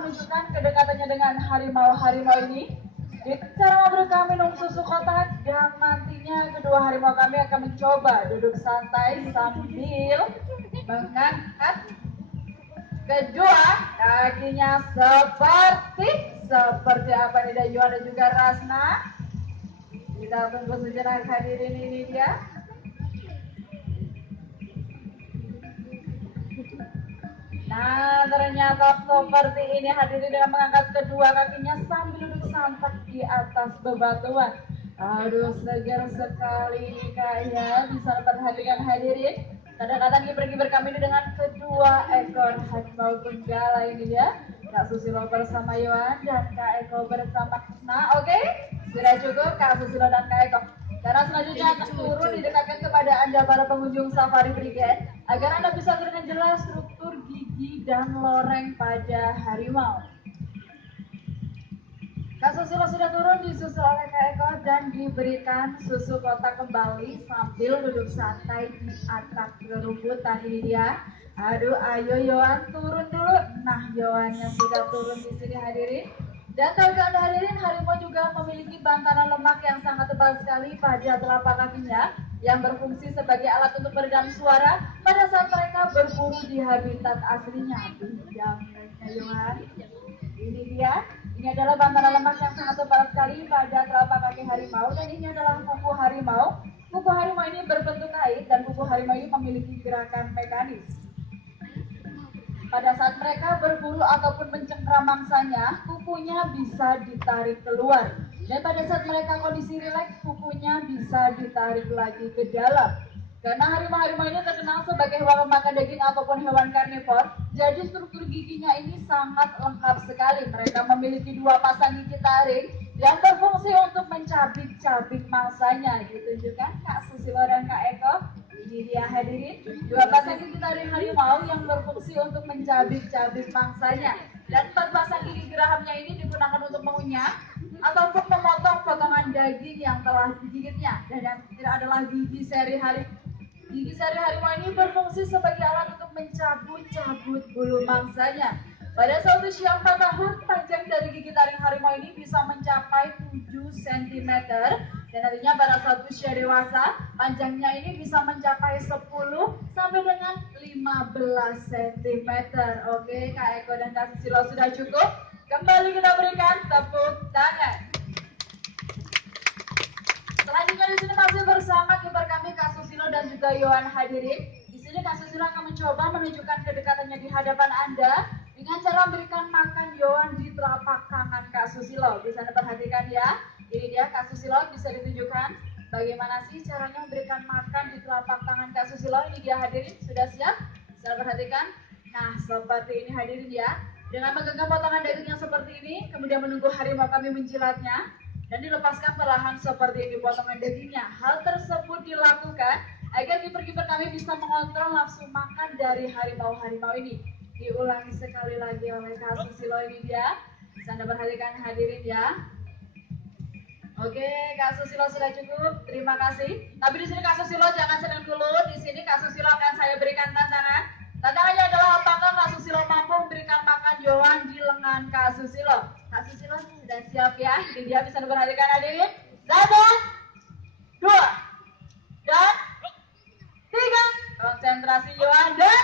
menunjukkan kedekatannya dengan harimau-harimau ini. Di cara memberikan minum susu kotak dan nantinya kedua harimau kami akan mencoba duduk santai sambil mengangkat kedua kakinya seperti apa nih Dayuan dan juga Rasna. Kita tunggu sejenak hadirin, ini dia. Nah, ternyata seperti ini hadirin dengan mengangkat kedua kakinya sambil duduk santai di atas bebatuan. Aduh, segar sekali kayaknya, bisa perhatikan hadirin. Kadang-kadang kiper-kiper kami ini dengan kedua ekor harimau benggala ini ya. Kak Susilo bersama Yohan dan Kak Eko bersama Nah, oke? Sudah cukup Kak Susilo dan Kak Eko. Karena selanjutnya akan turun didekatkan kepada Anda para pengunjung Safari Brigade agar Anda bisa dengan jelas struktur gigi dan loreng pada harimau. Kak Susilo sudah turun disusul oleh Kak Eko dan diberikan susu kotak kembali sambil duduk santai di atap rumputan ini dia. Aduh, ayo Yohan turun dulu. Nah, Yohannya sudah turun di sini hadirin. Dan kalau Anda hadirin, harimau juga memiliki bantaran lemak yang sangat tebal sekali pada telapak kakinya yang berfungsi sebagai alat untuk meredam suara pada saat mereka berburu di habitat aslinya. Pinjamnya Yohan. Ini dia. Ini adalah bantaran lemak yang sangat tebal sekali pada telapak kaki harimau dan ini adalah kuku harimau. Kuku harimau ini berbentuk kait dan kuku harimau ini memiliki gerakan mekanis. Pada saat mereka berburu ataupun mencengkram mangsanya, kukunya bisa ditarik keluar. Dan pada saat mereka kondisi rileks, kukunya bisa ditarik lagi ke dalam. Karena harimau-harimau ini terkenal sebagai hewan pemakan daging ataupun hewan karnivor, jadi struktur giginya ini sangat lengkap sekali. Mereka memiliki dua pasang gigi taring yang berfungsi untuk mencabik-cabik mangsanya. Ditunjukkan Kak Susilo dan Kak Eko. Ini dia hadirin, dua pasang gigi taring harimau yang berfungsi untuk mencabik-cabik mangsanya. Dan 4 pasang gigi gerahamnya ini digunakan untuk mengunyah ataupun memotong potongan daging yang telah digigitnya. Dan yang tidak adalah gigi seri harimau. Gigi seri harimau ini berfungsi sebagai alat untuk mencabut-cabut bulu mangsanya. Pada saat usia 4 tahun, panjang dari gigi taring harimau ini bisa mencapai 7 cm. Dan nantinya pada saat usia dewasa, panjangnya ini bisa mencapai 10 sampai dengan 15 cm. Oke, Kak Eko dan Kak Susilo sudah cukup. Kembali kita berikan tepuk tangan. Selanjutnya di sini masih bersama kiper kami Kak Susilo dan juga Yohan hadirin. Di sini Kak Susilo akan mencoba menunjukkan kedekatannya di hadapan Anda dengan cara memberikan makan Yohan di telapak tangan Kak Susilo. Bisa Anda perhatikan ya. Ini dia Kak Susilo, bisa ditunjukkan bagaimana sih caranya memberikan makan di telapak tangan Kak Susilo. Ini dia hadirin, sudah siap? Bisa perhatikan. Nah, seperti ini hadirin ya. Dengan menggenggam potongan daging yang seperti ini, kemudian menunggu harimau kami menjilatnya dan dilepaskan perlahan seperti ini potongan dagingnya. Hal tersebut dilakukan agar kiper-kiper kami bisa mengontrol nafsu makan dari harimau-harimau ini. Diulangi sekali lagi oleh Kak Susilo ini dia. Bisa Anda perhatikan hadirin ya. Oke, Kak Susilo sudah cukup. Terima kasih. Tapi di sini Kak Susilo jangan senang dulu. Di sini Kak Susilo akan saya berikan tantangan. Tantangannya adalah apakah Kak Susilo mampu memberikan makan Yohan di lengan Kak Susilo. Kak Susilo sudah siap ya. Ini dia, bisa diperhatikan hadirin. 1, 2, dan 3. Konsentrasi Yohan dan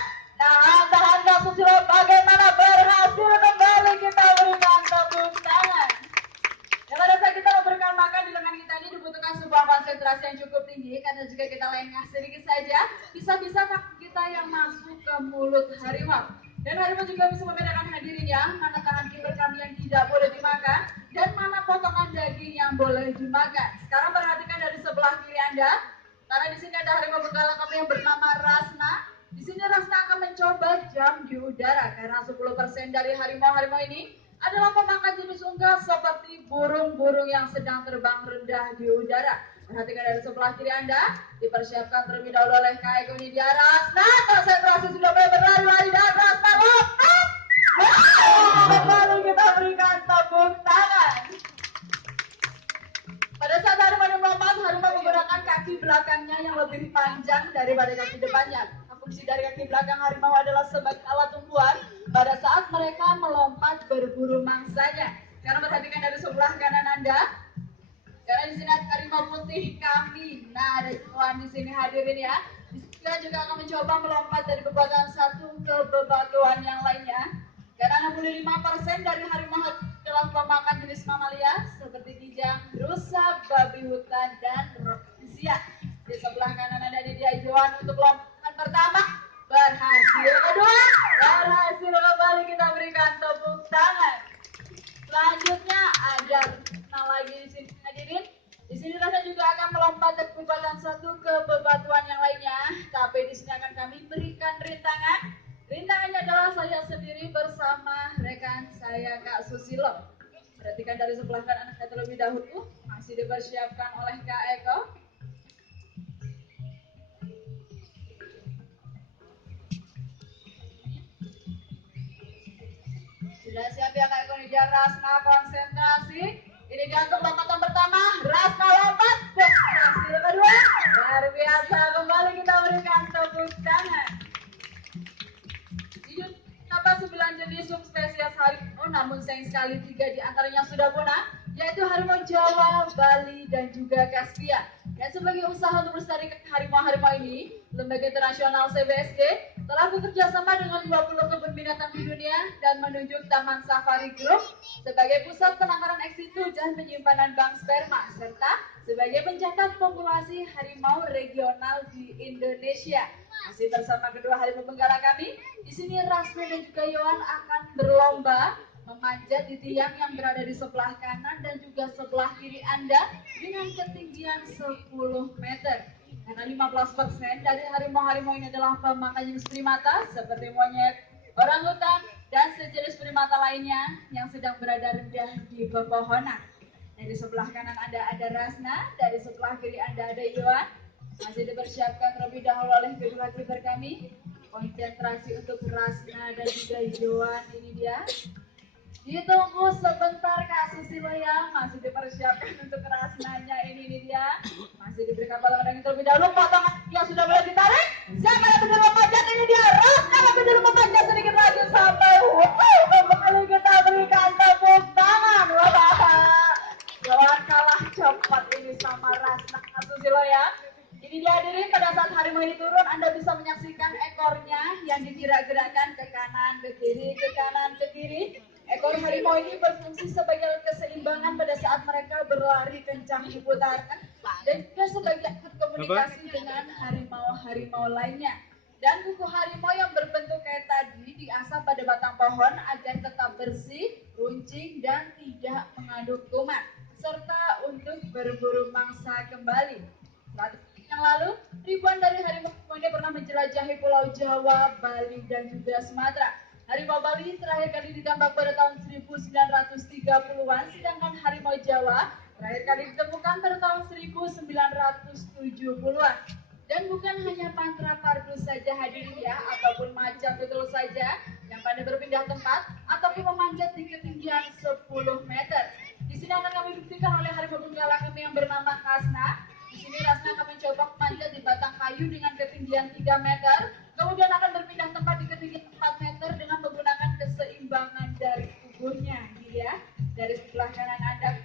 tahan Kak Susilo. Bagaimana berhasil kembali, kita berikan tepuk tangan. Dan pada saat kita memberikan makan di lengan kita ini dibutuhkan sebuah konsentrasi yang cukup tinggi karena jika kita lengah sedikit saja, bisa-bisa kaki kita yang masuk ke mulut harimau. Dan harimau juga bisa membedakan hadirin ya, mana tangan kiper kami yang tidak boleh dimakan dan mana potongan daging yang boleh dimakan. Sekarang perhatikan dari sebelah kiri Anda, karena di sini ada harimau benggala kami yang bernama Rasna. Di sini Rasna akan mencoba jam di udara karena 10% dari harimau-harimau ini adalah pemakan jenis unggas seperti burung-burung yang sedang terbang rendah di udara. Perhatikan dari sebelah kiri Anda, dipersiapkan terlebih dahulu oleh Kak Eko di atas. Nah, konsentrasi sudah mulai berlari-lari dan Rasna lompat. Kembali kita berikan tepuk tangan. Pada saat harimau melompat, harimau menggunakan kaki belakangnya yang lebih panjang daripada kaki depannya. Fungsi dari kaki belakang harimau adalah sebagai alat tumbuhan pada saat mereka melompat berburu mangsanya. Karena perhatikan dari sebelah kanan Anda, karena di sini ada harimau putih kami. Nah, ada kawan di sini hadirin ya. Di sini kita juga akan mencoba melompat dari bebatuan satu ke bebatuan yang lainnya. Karena 65% dari harimau dalam pemakan jenis mamalia seperti kijang, rusa, babi hutan, dan rafflesia. Di sebelah kanan ada dia Johan untuk lompatan pertama. Berhasil. Kedua, berhasil. Kembali kita berikan tepuk tangan. Selanjutnya ada lagi di sini hadirin. Di sini Rasa juga akan melompat dari bebatuan satu ke bebatuan yang lainnya. Tapi di sini akan kami berikan rintangan. Rintangannya adalah saya sendiri bersama rekan saya Kak Susilo. Perhatikan dari sebelah kanan Anda terlebih dahulu. Masih dipersiapkan oleh Kak Eko. Sudah siap ya Kak Eko, Rasna konsentrasi. Ini dia untuk lompatan pertama, Rasna lompat, berhasil kedua, luar biasa. Kembali kita berikan tepuk tangan. Di apa 9 jenis subspesies harimau, namun sayang sekali 3 diantaranya sudah punah, yaitu harimau Jawa, Bali, dan juga Kaspia. Dan sebagai usaha untuk melestarikan harimau-harimau ini, Lembaga Internasional CBSG telah bekerjasama dengan 20 kebun binatang di dunia dan menunjuk Taman Safari Group sebagai pusat penangkaran ex situ dan penyimpanan bank sperma, serta sebagai pencatat populasi harimau regional di Indonesia. Masih bersama kedua harimau benggala kami, di sini Rasna dan juga Yohan akan berlomba memanjat di tiang yang berada di sebelah kanan dan juga sebelah kiri Anda dengan ketinggian 10 meter. Karena 15% dari harimau-harimau ini adalah pemakan jenis primata seperti monyet, orangutan, dan sejenis primata lainnya yang sedang berada rendah di pepohonan. Dari sebelah kanan Anda ada Rasna, dari sebelah kiri Anda ada Yohan. Masih dipersiapkan terlebih dahulu oleh kedua keeper kami. Konsentrasi untuk Rasna dan juga Yohan, ini dia. Ditunggu sebentar Kak Susilo ya, masih dipersiapkan untuk Rasnanya, ini dia. Masih diberikan potongan yang terlebih dahulu, potongan yang sudah mulai ditarik. Siapa yang benar memanjat, ini dia. Rasna yang benar memanjat sedikit lagi sampai kembali kita berikan tepuk tangan. Wah, Johan kalah cepat ini sama Rasna Kak Susilo ya. Ini dia hadirin, pada saat harimau ini turun, Anda bisa menyaksikan ekornya yang digerak-gerakkan ke kanan, ke kiri, ke kanan, ke kiri. Ekor harimau ini berfungsi sebagai keseimbangan pada saat mereka berlari kencang di putaran dan juga sebagai komunikasi dengan harimau-harimau lainnya. Dan kuku harimau yang berbentuk kayak tadi diasah pada batang pohon agar tetap bersih, runcing, dan tidak mengandung kuman, serta untuk berburu mangsa kembali. Yang lalu, ribuan dari harimau ini pernah menjelajahi Pulau Jawa, Bali, dan juga Sumatera. Harimau Bali terakhir kali ditambak pada tahun 1930-an, sedangkan harimau Jawa terakhir kali ditemukan pada tahun 1970-an. Dan bukan hanya pantra pardu saja hadirin ya, ataupun macan betul saja yang pandai berpindah tempat ataupun memanjat di ketinggian 10 meter. Di sini akan kami buktikan oleh harimau benggala kami yang bernama Rasna. Di sini Rasna akan mencoba memanjat di batang kayu dengan ketinggian 3 meter, kemudian akan berpindah tempat di ketinggian 4 meter dengan menggunakan keseimbangan dari tubuhnya. Ini dia, dari sebelah kanan Anda,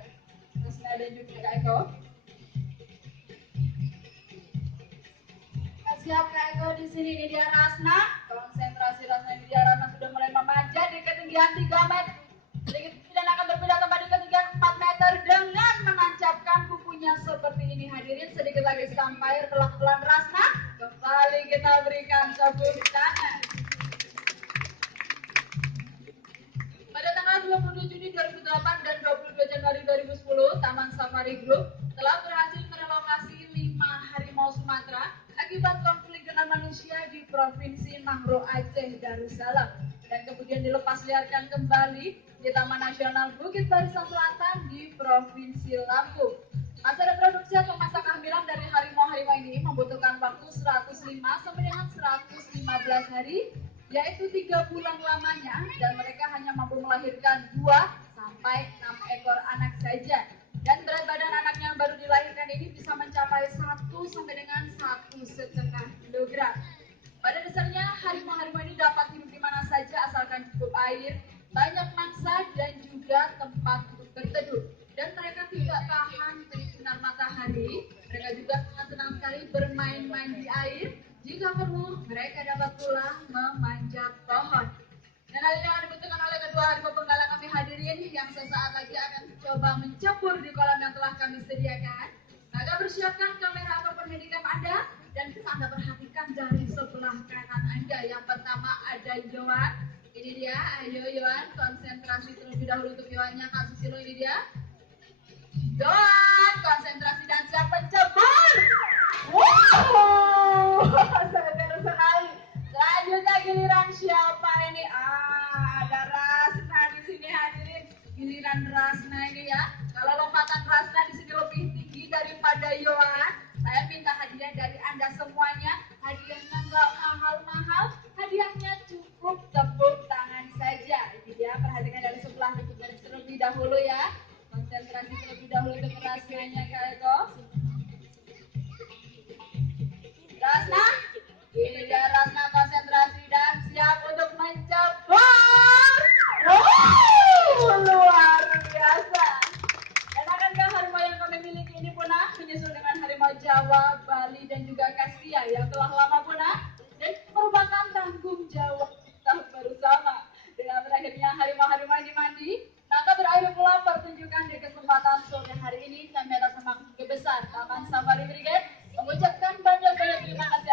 Rasna dan juga Kak Eko. Siap Kak Eko, di sini ini dia Rasna. Konsentrasi Rasna, ini dia Rasna sudah mulai memanjat di ketinggian 3 meter. Sedikit dan akan berpindah tempat di ketinggian 4 meter dengan menancapkan kukunya seperti ini hadirin. Sedikit lagi sampai pelan-pelan Rasna. Kembali kita berikan tepuk tangan. Pada tanggal 22 Juni 2008 dan 22 Januari 2010, Taman Safari Group telah berhasil merelokasi 5 harimau Sumatera akibat konflik dengan manusia di Provinsi Mangro Aceh Darussalam dan kemudian dilepas liarkan kembali di Taman Nasional Bukit Barisan Selatan di Provinsi Lampung. Masa reproduksi atau masa kehamilan dari harimau-harimau ini membutuhkan waktu 105 sampai dengan 115 hari, yaitu 3 bulan lamanya, dan mereka hanya mampu melahirkan 2 sampai 6 ekor anak saja. Dan berat badan anak yang baru dilahirkan ini bisa mencapai 1 sampai dengan 1,5 kilogram. Pada dasarnya harimau-harimau ini dapat hidup di mana saja asalkan cukup jika perlu, mereka dapat pulang memanjat pohon. Dan hal ini akan dibutuhkan oleh kedua harimau penggala kami hadirin yang sesaat lagi akan coba mencebur di kolam yang telah kami sediakan. Maka bersiapkan kamera ataupun handycam Anda dan bisa Anda perhatikan dari sebelah kanan Anda. Yang pertama ada Yohan. Ini dia, ayo Yohan, konsentrasi terlebih dahulu untuk Yohannya Kak Susilo, ini dia. Yohan, konsentrasi dan siap mencebur. Wow, seru sekali. Selanjutnya giliran siapa ini? Ada Rasna di sini hadirin. Giliran Rasna ini ya. Kalau lompatan Rasna di sini lebih tinggi daripada Yohan, saya minta hadiah dari Anda semuanya. Hadiahnya nggak mahal-mahal, hadiahnya cukup tepuk tangan saja. Ini dia, perhatikan dari sebelah dari terlebih dahulu ya. Konsentrasi terlebih dahulu untuk Rasnanya Kak Eko. Rasna, ini dia Rasna, konsentrasi dan siap untuk mencebur. Wow, luar biasa. Dan akankah harimau yang kami miliki ini punah, menyusul dengan harimau Jawa, Bali, dan juga Kaspia yang telah lama punah dan merupakan tanggung jawab kita bersama. Dengan berakhirnya harimau-harimau ini mandi, maka berakhir pula pertunjukan di kesempatan sore hari ini. Kami atas nama Ketua Besar Taman Safari Brigade mengucapkan banyak-banyak terima kasih